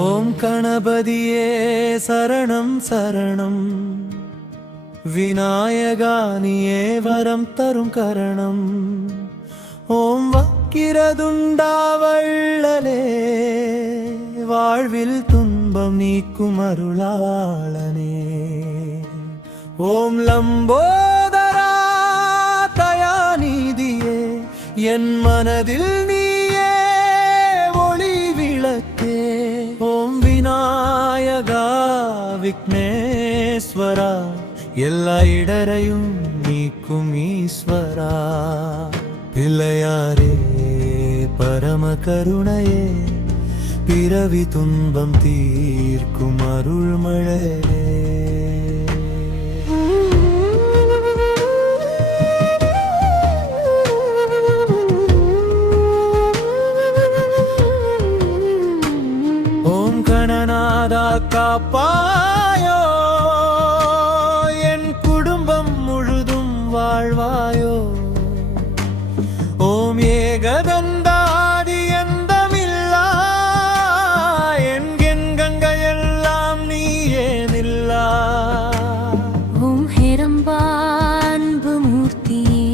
ஓம் கணபதியே சரணம் சரணம். விநாயகா நீயே வரம் தரும் கரணம். ஓம் வக்கிரதுண்டா வள்ளலே, வாழ்வில் துன்பம் நீக்கும் அருளாளனே. ஓம் லம்போதரா தயாநிதியே, என் மனதில் நீயே ஒளி விளக்கே. ஓம் விநாயகா விக்னேஸ்வரா, எல்லா இடரையும் நீக்கும் ஈஸ்வரா. பிள்ளையாரே பரம கருணையே, பிறவி துன்பம் தீர்க்கும் அருள்மழையே. ஓம் கணநாதா காப்பாயோ, என் குடும்பம் முழுதும் வாழ்வாயோ. ஓம் ஏகதந்தாதி எந்தமில்லா, என் கங்கையெல்லாம் நீயே நில்லா. ஓம் ஹேரம்பான்பு மூர்த்தியே,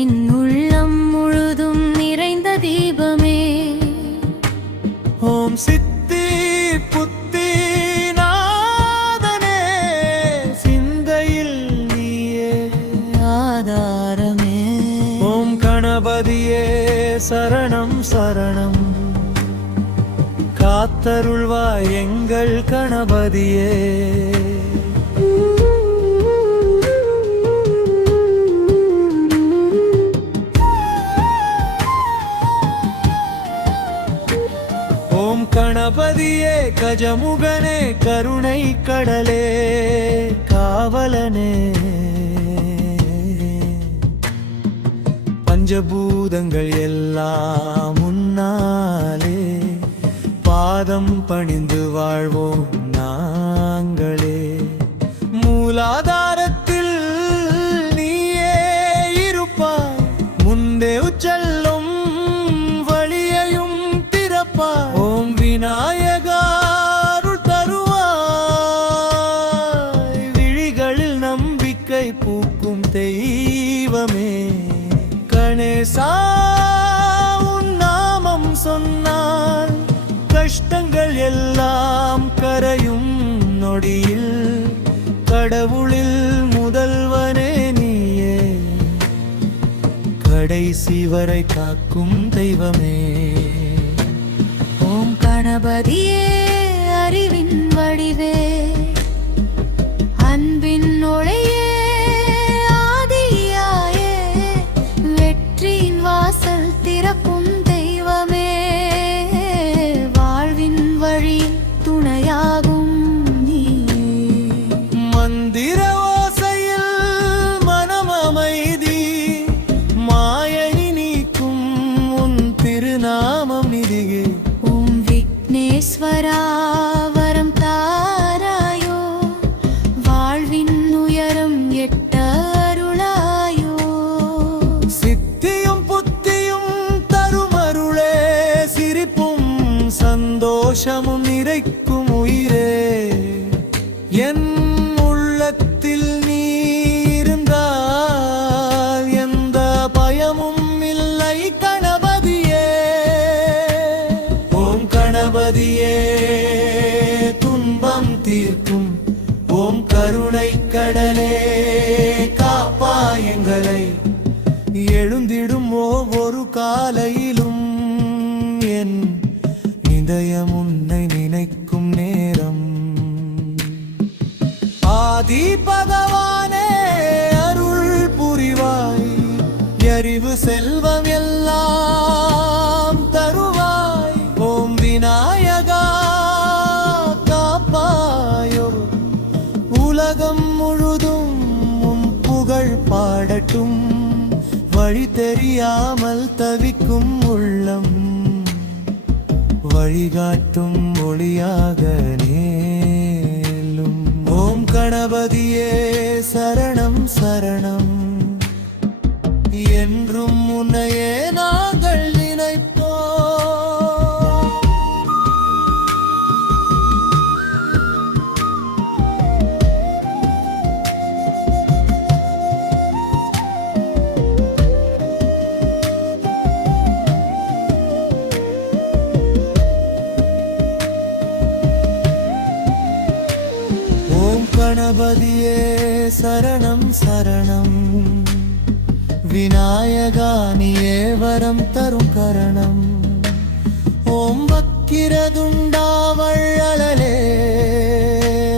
என் உள்ளம் முழுதும் நிறைந்த தீபமே. ஓம் சித்தி புத்தி நாதனே, சிந்தையில் நீயே ஆதாரமே. ஓம் கணபதியே சரணம் சரணம். காத்தருள்வாய் எங்கள் கணபதியே. ஓம் கணபதியே கஜமுகனே, கருணை கடலே காவலனே. பஞ்சபூதங்கள் எல்லாம் முன்னாலே, பாதம் பணிந்து வாழ்வோம் நாங்களே. மூலாதாரத்தில் நீயே இருப்பாய், முந்தே உச்செல்லும் வழியையும் திறப்பாய். ஓம் விநாயகா அருள் தருவாய், விழிகளில் நம்பிக்கை பூக்கும் தெய்வமே. கணேசா உன் நாமம் சொன்னால், கஷ்டங்கள் எல்லாம் கரையும் நொடியில். கடவுளில் முதல்வனே நீயே, கடைசி வரை காக்கும் தெய்வமே. ஓம் கணபதியே அறிவின் வடிவே, அன்பின் ஒளியே ஆதியாயே, வெற்றியின் வாசல் திறக்கும் தெய்வமே. வாழ்வின் வழி துணையாகும் நீ. மந்திர ஓசையில் மனம் அமைதி, மாயை நீக்கும் உன் திருநாமம் நிதியே. ஓம் விக்னேஸ்வரா வரம் தாராயோ, வாழ்வின் உயரம் எட்ட அருளாயோ. சித்தியும் புத்தியும் தருமருளே, சிரிப்பும் சந்தோஷமும் நிறைக்கும் உயிரே. என் உள்ளத்தில் நீ இருந்தால் எந்த பயமும் இல்லை கணபதியே. ஓம் கணபதியே துன்பம் தீர்க்கும், ஓம் கருணை கடலே காப்பாய் எங்களை. எழுந்திடும் ஒவ்வொரு காலையிலும் என் இதயம் உன்னை நினைக்கும் நேரம். ஆதி பகவானே அருள் புரிவாய், அறிவு செல்வம் எல்லாம் தருவாய். ஓம் விநாயகா காப்பாயோ, உலகம் முழுதும் உன் புகழ் பாடட்டும். வழி தெரியாமல் தவிக்கும் உள்ளம், வழிகாட்டும் ஒளியாக நேலும். ஓம் கணபதியே சரணம் சரணம். என்றும் உன்னையே நாங்கள் நினைப்போம். சரணம் சரணம் விநாயகா நீயே வரம் தரும் கரணம் ஓம் வக்கிரதுண்டா வள்ளலே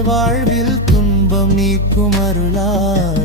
வாழ்வில் துன்பம் நீக்கும் அருளாய்